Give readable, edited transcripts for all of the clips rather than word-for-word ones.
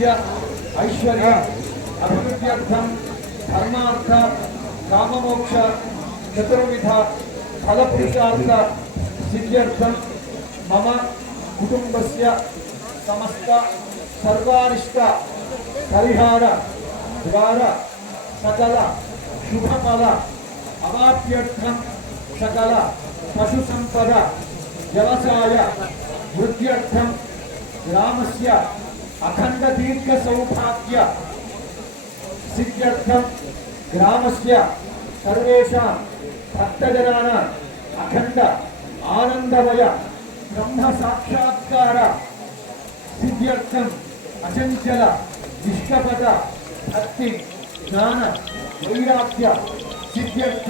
आरोग्य ऐश्वर्य अभिवृद्ध्यर्थं धर्मार्थ काममोक्ष चतुर्विध फलपुरुषार्थ सिद्ध्यर्थं मम कुटुंबस्य समस्त सर्वारिष्ट परिहार द्वारा सकल शुभफल अवाप्यर्थं सकल पशु संपदा व्यवसाय वृद्ध्यर्थं ग्रामस्य अखंड दीर्घ सौभाग्य सिद्ध्यर्थं ग्रामस्य सर्वेषां भक्तजनानां अखंड आनंदमय ब्रह्म साक्षात्कार सिद्ध्यर्थं अचंचल निष्कपट भक्ति ज्ञान वैराग्य सिद्ध्यर्थं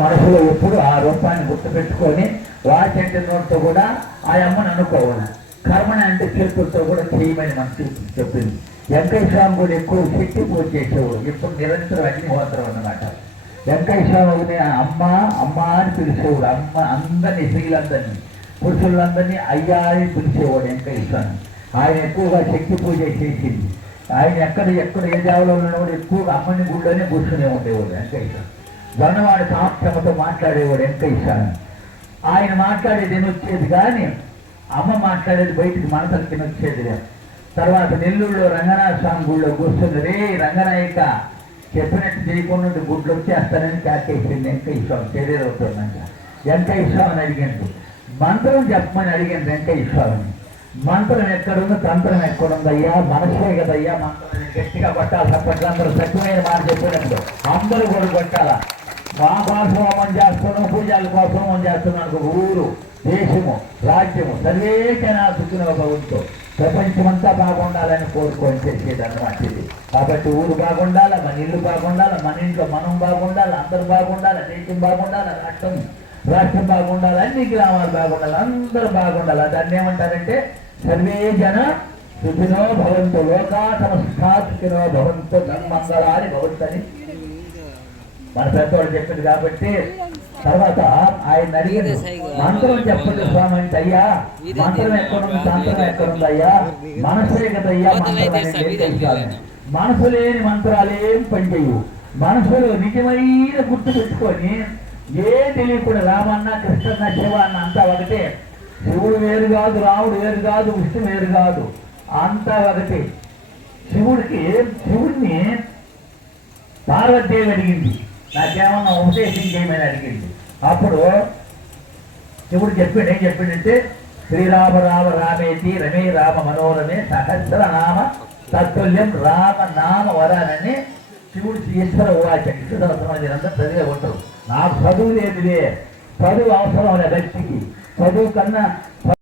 మనసులో ఎప్పుడు ఆ రూపాన్ని గుర్తుపెట్టుకొని వాటి నోటితో కూడా ఆ అమ్మని అనుకోవాలి. కర్మని అంటే చేతులతో కూడా చేయమని మనకి చెప్పింది. వెంకయ్య స్వామి కూడా ఎక్కువ శక్తి పూజ చేసేవాడు. ఇప్పుడు నిరంతరం అగ్నిహోత్రం అన్నమాట. వెంకయ్య స్వామిని అమ్మ అమ్మ అని పిలిచేవాడు. అమ్మ అందరినీ స్త్రీలందరినీ పురుషులందరినీ అయ్యా అని పిలిచేవాడు వెంకయ్య స్వామి. ఆయన ఎక్కువగా శక్తి పూజ చేసింది. ఆయన ఎక్కడ ఏ దేవలో ఉన్నవాడు ఎక్కువగా అమ్మని గుళ్ళోనే కూర్చునే ఉండేవాడు వెంకయ్య స్వామి. గొన్నవాడు సాక్ష్యమతో మాట్లాడేవాడు వెంకయ్య స్వామి. ఆయన మాట్లాడేది వచ్చేది కానీ అమ్మ మాట్లాడేది బయటికి మనసుకి తినొచ్చేది. తర్వాత నెల్లూరులో రంగనాథ స్వామి గుళ్ళో కూర్చుని రే రంగనాయక చెప్పినట్టు చేయకుండా గుడ్లు వచ్చేస్తానని కాకేసింది వెంకయ్య స్వామి. శరీరం అవుతుందంట. వెంకయ్య స్వామిని అడిగాడు, మంత్రం చెప్పమని అడిగాను వెంకయ్య స్వామిని. మంత్రం ఎక్కడుందో తంత్రం ఎక్కడుందయ్యా, మనసే కదయ్యా మంత్రం గట్టిగా కొట్టాలి. తప్పట్లు అందరూ సత్యమైన మాట చెప్పినట్టు అందరూ కూడా కొట్టాలా. మా కోసం హోమం చేస్తున్నాం, పూజల కోసం హోమం చేస్తున్నాం. ఊరు దేశము రాజ్యము సర్వేకైనా సుఖినో భవంతు, ప్రపంచమంతా బాగుండాలని కోరుకొని చేసేదన్నమాట ఇది. కాబట్టి ఊరు బాగుండాలి, మన ఇల్లు బాగుండాలి, మన ఇంట్లో మనం బాగుండాలి, అందరూ బాగుండాలి, దేశం బాగుండాలి, రాష్ట్రం బాగుండాలి, అన్ని గ్రామాలు బాగుండాలి, అందరూ బాగుండాలి. దాన్ని ఏమంటారంటే సర్వే జన సుఖినో భవంతు, లోకా సమస్తా సుఖినో భవంతు, తన్మంగళాని భవంతని మన పెద్దవాళ్ళు చెప్పింది. కాబట్టి తర్వాత ఆయన అడిగింది మంత్రం చెప్పండి స్వామి అంటే, అయ్యా మంత్రం ఎక్కడుంది తంత్రం ఎక్కడుంది అయ్యా, మనసే కదయ్యా మంత్రం అనేది. మనసు లేని మంత్రాలేం పనిచేయవు. మనసులో నిజమైన గుర్తు పెట్టుకొని ఏం తెలియకుండా రామన్న కృష్ణన్న శివ అన్న అంతా ఒకటే. శివుడు వేరు కాదు, రాముడు వేరు కాదు, విష్ణు వేరు కాదు, అంతా ఒకటే. శివుడిని పార్వతీదేవి అడిగింది, నాకేమన్నా ఉపదేశం చేయమని అడిగింది. అప్పుడు శివుడు చెప్పిండు, ఏం చెప్పిండంటే శ్రీరామ రామ రామేతి రమే రామ మనోరమే సహస్రనామ తత్తుల్యం రామ నామ వరానని శివుడు ఈశ్వర ఉవాచ. విష్ణు సహస్రనామంతా చదివే ఉంటారు. నాకు చదువు లేదులే, చదువు అవసరం లే వ్యక్తికి. చదువు కన్నా